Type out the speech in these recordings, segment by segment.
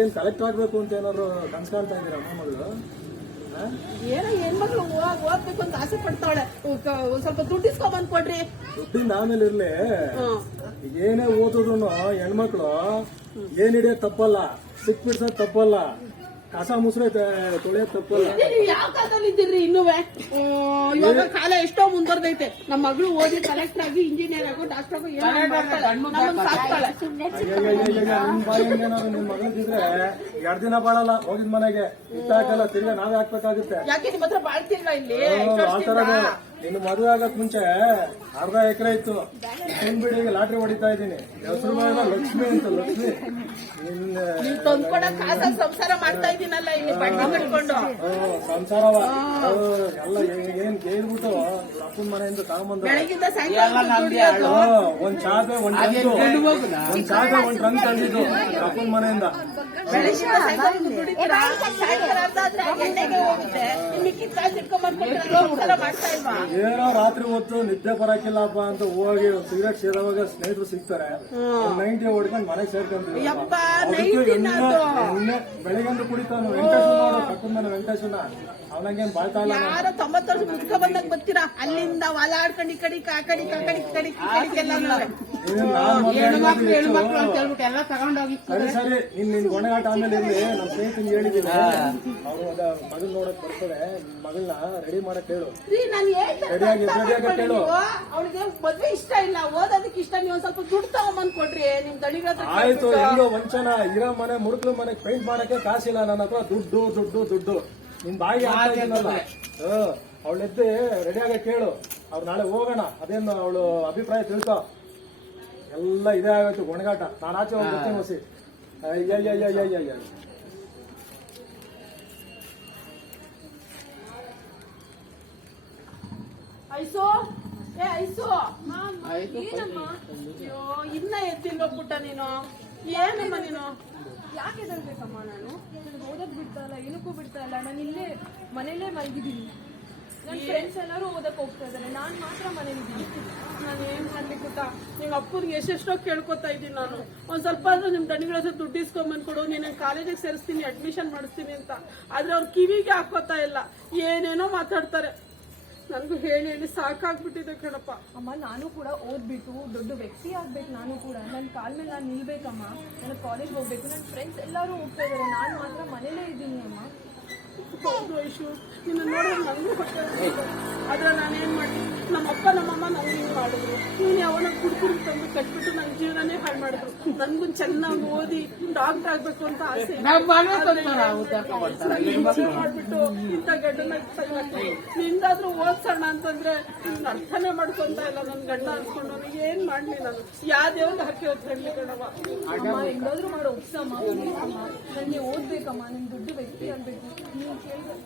ಏನ್ ಕಲೆಕ್ಟ್ ಆಗ್ಬೇಕು ಅಂತ ಏನಾದ್ರು ಕನ್ಸ್ ಕಾಣ್ತಾ ಇದೀರ ಅಮ್ಮ ಮಗಳು? ಏನೋ ಹೆಣ್ಮಕ್ಳು ಓದ್ಬೇಕು ಅಂತ ಆಸೆ ಪಡ್ತಾವಳೆ. ಸ್ವಲ್ಪ ದುಡ್ಡು ಇಸ್ಕೊಂಡ್ ಕೊಡ್ರಿ. ದುಡ್ಡಿಂದ ಆಮೇಲೆ ಇರ್ಲಿ, ಏನೇ ಓದಿದ್ರು ಹೆಣ್ಮಕ್ಳು ಏನ್ ಹಿಡಿಯೋದ್ ತಪ್ಪಲ್ಲ, ಸಿಕ್ ಬಿಡ್ಸೋದ್ ತಪ್ಪಲ್ಲ, ಕಸ ಮುಸ್ರೆ ತೊಳೆಯೋದ್ ತಪ್ಪಲ್ಲ. ನೀವು ಯಾವ ಕಾಲದಲ್ಲಿ ಇದ್ದೀರಿ ಇನ್ನುವೆ? ಇವಾಗ ಕಾಲ ಎಷ್ಟೋ ಮುಂದುವರೆದೈತೆ. ನಮ್ಮ ಮಗಳು ಓದಿ ಕಲೆಕ್ಟರ್ ಆಗಿ ಇಂಜಿನಿಯರ್ ಆಗೋ ಡಾಕ್ಟರ್ ಆಗೋ ಸಾಕ್ತಾಳೆ. ನಿಮ್ ಬಾಯಿಗೇನಾದ್ರು ನಿಮ್ ಮಗಳಿದ್ರೆ 2 ದಿನ ಬಾಳಲ್ಲ, ಹೋಗಿದ್ ಮನೆಗೆ ಇಟ್ಟಾಕಲ್ಲ, ತಿರ್ಗಾ ನಾವೇ ಹಾಕ್ಬೇಕಾಗುತ್ತೆ. ಯಾಕೆ ನಿಮ್ಮ ಹತ್ರ ಬಾಳ್ತಿಲ್ವಾ ಇಲ್ಲಿ? ನಿನ್ನ ಮದುವೆ ಆಗಕ್ ಮುಂಚೆ 1/2 ಎಕರೆ ಇತ್ತು, ಬಿಡಿ ಲಾಟ್ರಿ ಹೊಡಿತಾ ಇದ್ದೀನಿ. ಹೆಸರು ಲಕ್ಷ್ಮಿ ಅಂತ, ಲಕ್ಷ್ಮಿ. ನೀವು ತಂದ್ಕೊಡಕ್ ಕಾಸ ಸಂಸಾರ ಮಾಡ್ತಾ ಇದ್ದೀನಲ್ಲ ಇಲ್ಲಿ ಬಡ್ಡಿ ಕಟ್ಕೊಂಡು. ಸಂಸಾರವ ಎಲ್ಲ ಏನ್ ಕೇಳ್ಬಿಟ್ಟು ಅಪ್ಪನ ಮನೆಯಿಂದ ತಗೊಂಬಂದ ಬೆಳಗಿಂದ ಸಾಯಂಕಾಲ ಒಂದ್ ಚಾಪೆ ಒಂದ್ ಟ್ರಂಕ್ ತಂದಿದ್ದು ಅಪ್ಪನ ಮನೆಯಿಂದ. ಬೆಳಗಿಂದ ಸಾಯಂಕಾಲ ದುಡಿತೀರಾ, ಸಾಯಂಕಾಲ ಅರ್ಧಾದ್ರೆ ಎಣ್ಣೆಗೆ ಹೋಗುತ್ತೆ. ಮಿಕ್ಕಿದ ಕಾಸು ಇಟ್ಕೊಂಡ್ಬಂದ್ಕೊಂಡು ಸಂಸಾರ ಮಾಡ್ತಾ ಇಲ್ವಾ? ಏನೋ ರಾತ್ರಿ ಹೊತ್ತು ನಿದ್ದೆ ಬರಕಿಲ್ಲಪ್ಪ ಅಂತ ಹೋಗಿ ಸಿಗರೇಟ್ ಸೇರುವಾಗ ಸ್ನೇಹಿತರು ಸಿಗ್ತಾರೆ, 90 ಹೊಡ್ಕೊಂಡು ಮನೆಗೆ ಸೇರ್ಕೊಂತೀವಿ. ಬೆಳಿಗ್ಗೆ ಕುಡಿತಾನು ವೆಂಕಟೇಶ್ವರ ಪಕ್ಕದ ವೆಂಕಟೇಶ್ವರ, ಅವನಂಗೇನ್ ಬಾಳ್ತಾ ಇಲ್ಲ. ಯಾರೋ 90 ವರ್ಷ ಮುದ್ಕ ಬಂದಾಗ ಬರ್ತೀರಾ, ಅಲ್ಲಿಂದ ವಾಲ ಆಡ್ಕೊಂಡು ಈ ಕಡೆ ಎಲ್ಲ ತಗೊಂಡೋಗಿ. ಸರಿ ನಿನ್ ಹೊಣೆಗಾಟ ಆಮೇಲೆ ಇರ್ಲಿ. ನಮ್ಮ ಸ್ನೇಹಿತನ ಹೇಳಿದೀನಿ, ಅವ್ರು ಮಗನ್ ನೋಡಕ್ ಬರ್ತದೆ, ಮಗಳನ್ನ ರೆಡಿ ಮಾಡಕ್ ಹೇಳು. ಅವಳಿಗೆ ಮದ್ವೆ ಇಷ್ಟ ಇಲ್ಲ, ಓದೋದಕ್ಕೆ ಇಷ್ಟ. ನೀವು ಒಂದ್ ಸ್ವಲ್ಪ ದುಡ್ಡು ತಗೊಂಬಂದ್ ಕೊಡ್ರಿ ನಿಮ್ ದಣಿಗಳ. ಆಯ್ತು, ಹೆಂಗೋ ವಂಚನ. ಇರೋ ಮನೆ ಮುಡುಕ್ಲು ಮನೆಗೆ ಪೇಂಟ್ ಮಾಡಕ್ಕೆ ಕಾಸಿಲ್ಲ ನನ್ನ ಹತ್ರ. ದುಡ್ಡು ದುಡ್ಡು ದುಡ್ಡು ನಿನ್ ಬಾಯಿಗೆ ಆಗ್ತಾಯಿಲ್ಲ. ಅವಳೆದ್ದೆ ರೆಡಿ ಆಗ ಕೇಳು, ಅವ್ರು ನಾಳೆ ಹೋಗೋಣ. ಅದೇನು ಅವಳು ಅಭಿಪ್ರಾಯ ತಿಳ್ಕೊ. ಎಲ್ಲ ಇದೇ ಆಗತ್ತು ಗೊಣಗಾಟ. ನಾನು ಆಚೆ ಹೋಗ್ತೀನಿ ಹೊಸಿ. ಅಯ್ಯ ಐಸೋ, ಏ ಐಸೋ, ಅಯ್ಯೋ ಇನ್ನ ಎತ್ತಿಲ್ಲ ಪುಟ್ಟ. ನೀನು ಏನಮ್ಮ ನೀನು? ಯಾಕೆ ಎದಳ್ಬೇಕಮ್ಮ? ನಾನು ಓದಕ್ ಬಿಡ್ತಾ ಇಲ್ಲ, ಏನಕ್ಕೂ ಬಿಡ್ತಾ ಇಲ್ಲ. ನಾನು ಇಲ್ಲೇ ಮನೇಲೇ ಮಲಗಿದ್ದೀನಿ. ನನ್ನ ಫ್ರೆಂಡ್ಸ್ ಎಲ್ಲರೂ ಓದಕ್ ಹೋಗ್ತಾ ಇದ್ದಾರೆ, ನಾನ್ ಮಾತ್ರ ಮನೇಲಿದ್ದೀನಿ. ನಾನು ಏನ್ ಮಾಡ್ಲಿ ಪುಟ್ಟ? ನಿಮ್ ಅಪ್ಪನಿಗೆ ಎಷ್ಟೆಷ್ಟೋ ಕೇಳ್ಕೊತಾ ಇದ್ದೀನಿ ನಾನು. ಒಂದ್ ಸ್ವಲ್ಪ ಆದ್ರೂ ನಿಮ್ ದಣಿಗಳ ಹತ್ರ ದುಡ್ಡು ಇಸ್ಕೊಂಡ್ಬಂದ್ಕೊಡು, ನೀನ್ ಕಾಲೇಜಿಗೆ ಸೇರಿಸ್ತೀನಿ, ಅಡ್ಮಿಷನ್ ಮಾಡಿಸ್ತೀನಿ ಅಂತ. ಆದ್ರೆ ಅವ್ರ ಕಿವಿಗೆ ಹಾಕೋತಾ ಇಲ್ಲ, ಏನೇನೋ ಮಾತಾಡ್ತಾರೆ. ನನ್ಗೂ ಹೇಳಿ ಹೇಳಿ ಸಾಕಾಗ್ಬಿಟ್ಟಿದೆ ಕಣಪ್ಪ. ಅಮ್ಮ, ನಾನು ಕೂಡ ಓದ್ಬಿಟ್ಟು ದೊಡ್ಡ ವ್ಯಕ್ತಿ ಆಗ್ಬೇಕು. ನಾನು ಕೂಡ ನನ್ನ ಕಾಲ ಮೇಲೆ ನಾನು ನಿಲ್ಬೇಕಮ್ಮ. ನಾನು ಕಾಲೇಜ್ ಹೋಗ್ಬೇಕು. ನನ್ನ ಫ್ರೆಂಡ್ಸ್ ಎಲ್ಲರೂ ಹೋಗ್ತಾ ಇದ್ದಾರೆ, ನಾನು ಮಾತ್ರ ಮನೇಲೇ ಇದ್ದೀನಿ ಅಮ್ಮ. ಹೌದು ಐಶು, ನಿನ್ನ ನೋಡಿದ್ರೆ ನನಗೂ ಹೊಟ್ಟೆ. ಆದ್ರೆ ನಾನೇನ್ ಮಾಡಿ, ನಮ್ಮಪ್ಪ ನಮ್ಮಮ್ಮ ನನಗೆ ಹಿಂಗ್ ಮಾಡಿದ್ರು. ನೀನ್ ಯಾವನ ಕುಡ್ಕುಡು ತಂದು ಕಟ್ಬಿಟ್ಟು ನನ್ನ ಜೀವನನೇ ಹಾಳು ಮಾಡಿದ್ರು. ನನ್ಗೂ ಚೆನ್ನಾಗಿ ಓದಿ ಡಾಕ್ಟರ್ ಆಗ್ಬೇಕು ಅಂತ ಆಸೆ ಮಾಡ್ಬಿಟ್ಟು ಇಂಥ ಗಂಡನ ನಿಂದಾದ್ರೂ ಓದ್ಸೋಣ ಅಂತಂದ್ರೆ ನಿನ್ ಅರ್ಥನೇ ಮಾಡ್ಕೊಂತ ಇಲ್ಲ. ನನ್ ಗಂಡ ಅನ್ಸ್ಕೊಂಡು ಏನ್ ಮಾಡ್ಲಿ ನಾನು? ಯಾವ ದೇವ್ರಿಗೆ ಹಾಕಿ ಹೋಗ್ಲಿ ಕಣವ. ಅಮ್ಮ, ಹೆಂಗಾದ್ರೂ ಮಾಡೋ ಒಪ್ಸಮ್ಮ, ನನಗೆ ಓದ್ಬೇಕಮ್ಮ. ನಿಮ್ ದೊಡ್ಡ ವ್ಯಕ್ತಿ ಆಗ್ಬೇಕು. ನೀವು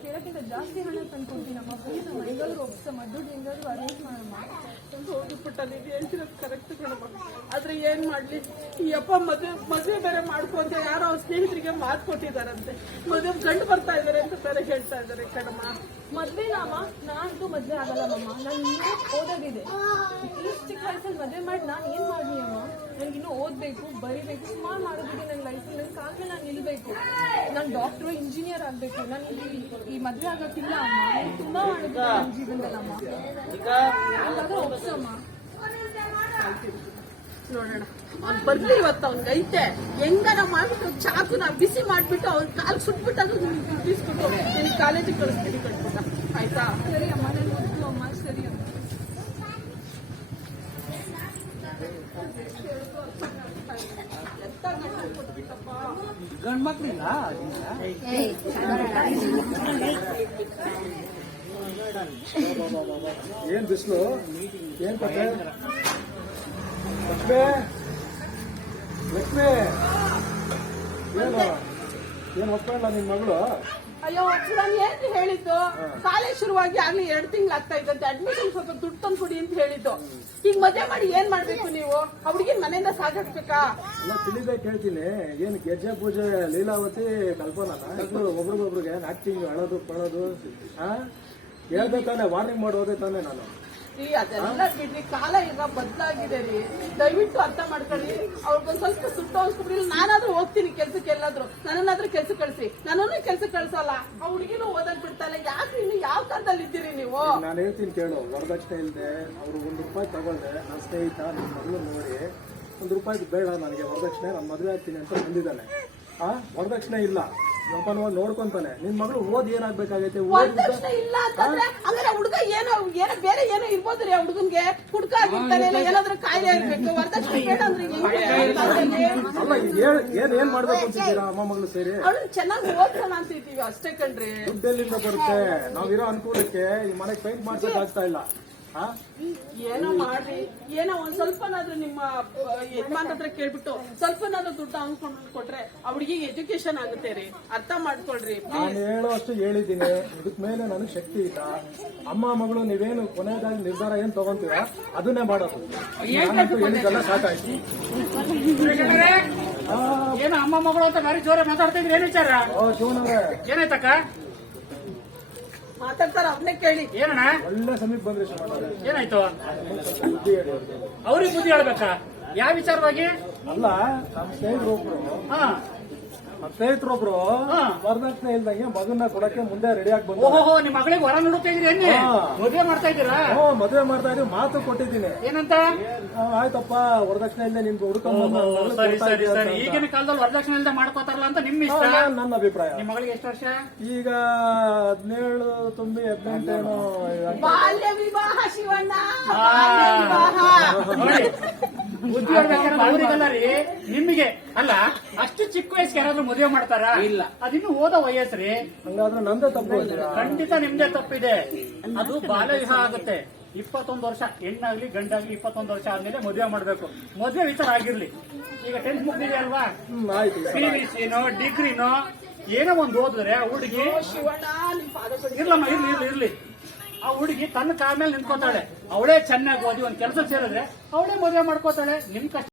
ಕೇಳಕ್ಕಿಂತ ಜಾಸ್ತಿ ಹಣ ತಂದ್ಕೊಡ್ತೀನಮ್ಮ. ಪ್ಲೀಸ್ ಅಮ್ಮ, ಹೆಂಗಾದ್ರೂ ಒಪ್ಸಮ್ಮ. ದುಡ್ಡು ಹೆಂಗಾದ್ರೂ ಅರೇಂಜ್ ಮಾಡಮ್ಮ. ಹೋಗಿಬಿಟ್ಟ, ನೀವು ಹೇಳ್ತಿರೋದು ಕರೆಕ್ಟ್ ಕಣಮ್ಮ. ಆದ್ರೆ ಏನ್ ಮಾಡ್ಲಿ, ಈ ಅಪ್ಪ ಮದ್ವೆ ಬೇರೆ ಮಾಡ್ಕೊ ಅಂತ ಯಾರೋ ಅವ್ರ ಸ್ನೇಹಿತರಿಗೆ ಮಾತು ಕೊಟ್ಟಿದಾರಂತೆ. ಮದುವೆ ಗಂಡು ಬರ್ತಾ ಇದಾರೆ ಅಂತ ಬೇರೆ ಹೇಳ್ತಾ ಇದಾರೆ ಕಣಮ್ಮ. ಮದ್ವೆನಮ್ಮ? ನಾನಂತೂ ಮದ್ವೆ ಆಗಲ್ಲಮ್ಮ. ನಾನು ಇನ್ನೂ ಓದೋದಿದೆ. ಇಷ್ಟು ಚಿಕ್ಕ ವಯಸ್ಸಲ್ಲಿ ಮದ್ವೆ ಮಾಡಿ ನಾನು ಏನ್ ಮಾಡ್ಲಿ ಅಮ್ಮ? ನನಗಿನ್ನೂ ಓದ್ಬೇಕು, ಬರಿಬೇಕು, ಸುಮಾರು ಮಾಡೋದಿದೆ ನನ್ನ ಲೈಫ್. ನನ್ನ ಕಾಲ ಮೇಲೆ ನಾನು ನಿಲ್ಬೇಕು. ನಾನು ಡಾಕ್ಟ್ರು, ಇಂಜಿನಿಯರ್ ಆಗ್ಬೇಕು. ನಾನು ಈ ಮದ್ವೆ ಆಗಕ್ಕಿಲ್ಲ ಅಮ್ಮ. ನಾನು ತುಂಬಾ ಮಾಡಿದ್ದೆ ನನ್ನ ಜೀವನದಲ್ಲಮ್ಮ. ಹಾಗಾದ್ರೆ ಒಪ್ಸಮ್ಮ. ನೋಡೋಣ, ಅವ್ನು ಬರ್ಲಿ ಇವತ್ತು. ಅವ್ನಿಗೆ ಐತೆ ಹೆಂಗಾರ ಮಾಡ್ಬಿಟ್ಟು ಚಾಕುನ ಬಿಸಿ ಮಾಡ್ಬಿಟ್ಟು ಅವ್ನ ಕಾಲ್ ಸುಟ್ಬಿಟ್ಟಾದ್ರೂ ನಿಮ್ಗೆ ದುಡ್ಡಿಸ್ಬಿಟ್ಟು ನಿನ್ ಕಾಲೇಜಿಗೆ ಕಳಿಸ್ತೀನಿ ಕಟ್ಬಿಟ್ಟ. ಆಯ್ತಾ? ಸರಿ ಅಮ್ಮ, ನಾನು ಓದ್ತು ಅಮ್ಮ. ಸರಿ ಅಮ್ಮ. ಗಂಡ್ಮಕ್ಳಿಲ್ಲ ಏನ್ ಬಿಸಿಲು, ಏನ್ ಕಥೆ? ಲಕ್ಷ್ಮಿ, ಲಕ್ಷ್ಮಿ, ಏನ್ ಒಪ್ಪಿಲ್ಲ ನಿನ್ ಮಗಳು? ಅಯ್ಯೋ, ನಾನು ಏನ್ ಹೇಳಿದ್ದು? ಕಾಲೇಜ್ ಶುರುವಾಗಿ ಆಗ್ಲಿ 2 ತಿಂಗಳಾಗ್ತಾ ಇದ್ದಂತೆ. ಅಡ್ಮಿಷನ್ ಸ್ವಲ್ಪ ದುಡ್ಡು ತಂದು ಕೊಡಿ ಅಂತ ಹೇಳಿದ್ದು. ಈಗ ಮದುವೆ ಮಾಡಿ ಏನ್ ಮಾಡ್ಬೇಕು ನೀವು? ಅವ್ರಿಗೆ ಮನೆಯಿಂದ ಸಾಕಾಗ್ಬೇಕಾ? ಎಲ್ಲ ತಿಳಿಬೇಕು ಹೇಳ್ತೀನಿ. ಏನ್ ಗೆಜ್ಜೆ ಪೂಜೆ ಲೀಲಾವತಿ ಕಲ್ಪನಾ ಒಬ್ರಿಗೊಬ್ರಿಗೆ ಆಕ್ಟಿಂಗ್ ಅಳೋದು ಪಳೋದು ಹೇಳ್ಬೇಕಾನೆ ವಾರ್ನಿಂಗ್ ಮಾಡೋದೇ ತಾನೆ ನಾನು. ಅದೆಲ್ಲ ಬಿಡ್ರಿ, ಕಾಲ ಈಗ ಬದಲಾಗಿದೆ ರೀ. ದಯವಿಟ್ಟು ಅರ್ಥ ಮಾಡ್ಕೊಳ್ಳಿ. ಅವ್ರಿಗೊಂದ್ ಸ್ವಲ್ಪ ಸುಟ್ಟು ಅನ್ಸ್ಕೊಬಿಡಿ. ನಾನಾದ್ರೂ ಹೋಗ್ತೀನಿ ಕೆಲ್ಸಕ್ಕೆ ಎಲ್ಲಾದ್ರೂ. ನನ್ನನ್ನಾದ್ರೂ ಕೆಲ್ಸ ಕಳ್ಸಿ. ನನ್ನನ್ನು ಕೆಲ್ಸ ಕಳ್ಸಲ್ಲ, ಆ ಹುಡುಗಿನೂ ಓದಕ್ ಬಿಡ್ತಾಳೆ. ಯಾಕೆ ಇನ್ನು ಯಾವ ಕಾಲದಲ್ಲಿ ಇದ್ದೀರಿ ನೀವು? ನಾನು ಹೇಳ್ತೀನಿ ಕೇಳು, ವರದಕ್ಷಿಣೆ ಇಲ್ಲದೆ ಅವರು ₹1 ತಗೊಳ್ದೆ ನನ್ನ ಸ್ನೇಹಿತ ನನ್ನ ಮಗಳು ನೋಡಿ ₹1 ಬೇಡ ನನಗೆ ವರದಕ್ಷಿಣೆ, ನಾನು ಮದುವೆ ಆಗ್ತೀನಿ ಅಂತ ಬಂದಿದ್ದಾನೆ. ವರದಕ್ಷಿಣೆ ಇಲ್ಲ, ಒಬ್ಬನ ನೋಡ್ಕೊಂತಾನೆ. ನಿನ್ ಮಗಳು ಓದಿ ಏನಾಗ್ಬೇಕಾಗೈತೆ? ವರದಕ್ಷಿಣೆ ಇಲ್ಲ ಅಂತಂದ್ರೆ ಹಂಗಾರೆ ಹುಡುಗ ಏನೋ ಬೇರೆ ಏನೋ ಇರ್ಬೋದ್ರಿ. ಆ ಹುಡುಗನ್ಗೆ ಹುಡುಕ ಆಗಿರ್ತಾನೆ, ಇಲ್ಲ ಏನಾದ್ರೂ ಕಾಯಿಲೆ ಇರ್ಬೇಕು. ವರದಕ್ಷಿಣೆ ಬೇಡ ಅಂದ್ರೆ ಅಲ್ಲ, ಏನ್ ಮಾಡ್ಬೇಕು ಅಂತಿದ್ದೀರಾ ಅಮ್ಮ ಮಗಳು ಸೇರಿ? ಅವಳನ್ನ ಚೆನ್ನಾಗಿ ಓದ್ಸೋಣ ಅಂತ ಇದ್ದೀವಿ ಅಷ್ಟೇ ಕಣ್ರಿ. ದುಡ್ಡೆಲ್ಲಿಂದ ಬರುತ್ತೆ? ನಾವಿರೋ ಅನುಕೂಲಕ್ಕೆ ಈ ಮನೆಗೆ ಪೇಂಟ್ ಮಾಡ್ಸಕ್ ಆಗ್ತಾ ಇಲ್ಲ. ಏನೋ ಮಾಡ್ರಿ, ಏನೋ ಒಂದ್ ಸ್ವಲ್ಪನಾದ್ರೂ ನಿಮ್ಮ ಯಜಮಾನ್ ಹತ್ರ ಕೇಳ್ಬಿಟ್ಟು ಸ್ವಲ್ಪನಾದ್ರೂ ದುಡ್ಡು ಅನ್ಕೊಂಡು ಕೊಟ್ರೆ ಆ ಹುಡುಗಿಗೆ ಎಜುಕೇಶನ್ ಆಗುತ್ತೆ ರೀ. ಅರ್ಥ ಮಾಡ್ಕೊಳ್ರಿ. ನಾನು ಹೇಳೋಷ್ಟು ಹೇಳಿದ್ದೀನಿ, ಇದಕ್ ಮೇಲೆ ನನಗೆ ಶಕ್ತಿ ಇಲ್ಲ. ಅಮ್ಮ ಮಗಳು ನೀವೇನು ಕೊನೆಯದಾಗಿ ನಿರ್ಧಾರ ಏನ್ ತಗೊಂತೀರಾ ಅದನ್ನೇ ಮಾಡೋದು. ನಾನಂತೂ ಹೇಳಿದ್ದೆಲ್ಲ ಸಾಕಾಯ್ತು. ಏನು ಅಮ್ಮ ಮಗಳು ಅಂತ ಭಾರಿ ಜೋರ ಮಾತಾಡ್ತಿದ್ರಿ, ಏನ್ ವಿಚಾರ? ಶಿವನವ್ರೆ, ಏನಾಯ್ತಕ್ಕ? ಮಾತಾಡ್ತಾರ ಅವ್ರನ್ನೇ ಕೇಳಿ. ಏನಣ್ಣ ಒಳ್ಳೆ ಸಮೀಪ ಬಂದ್ರಿ ಶಿವನವ್ರೆ. ಏನಾಯ್ತು? ಬುದ್ಧಿ ಹೇಳಿ ಅವ್ರಿಗೆ. ಅವ್ರಿಗೆ ಬುದ್ಧಿ ಹೇಳ್ಬೇಕಾ? ಯಾವ ವಿಚಾರವಾಗಿ? ಅಲ್ಲ, ನಮ್ಮ ಸ್ನೇಹಿತರೊಬ್ರು ವರದಕ್ಷಿಣೆ ಇಲ್ದಂಗೆ ಮಗನ್ನ ಕೊಡಕ್ಕೆ ಮುಂದೆ ರೆಡಿ ಆಗಿ ಬಂದು ಓಹೋ, ನಿಮ್ ಮಗಳಿಗೆ ಹೊರ ನೋಡುತ್ತಾ ಇದ್ರಿ, ಎಣ್ಣೆ ಮದುವೆ ಮಾಡ್ತಾ ಇದ್ದೀರಾ? ಮದುವೆ ಮಾಡ್ತಾ ಇದೀವಿ. ಮಾತು ಕೊಟ್ಟಿದ್ದೀನಿ. ಏನಂತ? ಆಯ್ತಪ್ಪ, ವರದಕ್ಷಿಣೆ ಇಲ್ಲದೆ ನಿಮ್ಗೆ ಸರಿ ಸರಿ ಸರಿ. ಈಗಿನ ಕಾಲದಲ್ಲಿ ವರದಕ್ಷಿಣೆ ಇಲ್ಲದೆ ಮಾಡ್ಕೋತಾರಲ್ಲ ಅಂತ ನಿಮ್ ಇಷ್ಟ. ನನ್ನ ಅಭಿಪ್ರಾಯ. ನಿಮ್ ಮಗಳಿಗೆ ಎಷ್ಟು ವರ್ಷ ಈಗ 17 ತುಂಬಿ 18 ಏನೋ. ಬಾಲ್ಯ ವಿವಾಹ ಶಿವಣ್ಣ, ಬಾಲ್ಯ ವಿವಾಹ. ನೋಡಿ, ಬುದ್ಧಿ ಹೇಳ್ಬೇಕಾದ್ರೆ ಅವ್ರಿಗಲ್ಲ ರೀ, ನಿಮಗೆ ಅಲ್ಲ. ಅಷ್ಟು ಚಿಕ್ಕ ವಯಸ್ಸಿಗೆ ಯಾರಾದ್ರೂ ಮದುವೆ ಮಾಡ್ತಾರಾ? ಇಲ್ಲ, ಅದಿನ್ನು ಓದೋ ವಯಸ್ಸ್ರಿ. ಹಂಗಾದ್ರೆ ನಂದೇ ತಪ್ಪು ಅಂತೀರಾ? ಖಂಡಿತ ನಿಮ್ದೇ ತಪ್ಪಿದೆ. ಅದು ಬಾಲ್ಯ ವಿವಾಹ ಆಗುತ್ತೆ. 21 ವರ್ಷ ಹೆಣ್ಣಾಗ್ಲಿ ಗಂಡಾಗ್ಲಿ 21 ವರ್ಷ ಆದ್ಮೇಲೆ ಮದುವೆ ಮಾಡ್ಬೇಕು. ಮದುವೆ ವಿಚಾರ ಆಗಿರ್ಲಿ. ಈಗ 10th ಮುಗ್ದಿದೆ ಅಲ್ವಾ? ಆಯ್ತು. PVC-ನೋ ಡಿಗ್ರಿನೋ ಏನೋ ಒಂದು ಓದಿದ್ರೆ ಹುಡುಗಿ ಶಿವಣ್ಣ ನಿಮ್ ಪಾದ ಇರ್ಲಮ್ಮ, ಇರ್ಲಿ. ಆ ಹುಡುಗಿ ತನ್ನ ಕಾಲ ಮೇಲೆ ನಿಂತ್ಕೋತಾಳೆ. ಅವಳೇ ಚೆನ್ನಾಗಿ ಓದಿ ಒಂದ್ ಕೆಲಸ ಸೇರಿದ್ರೆ ಅವಳೇ ಮದುವೆ ಮಾಡ್ಕೋತಾಳೆ. ನಿಮ್ ಕಷ್ಟ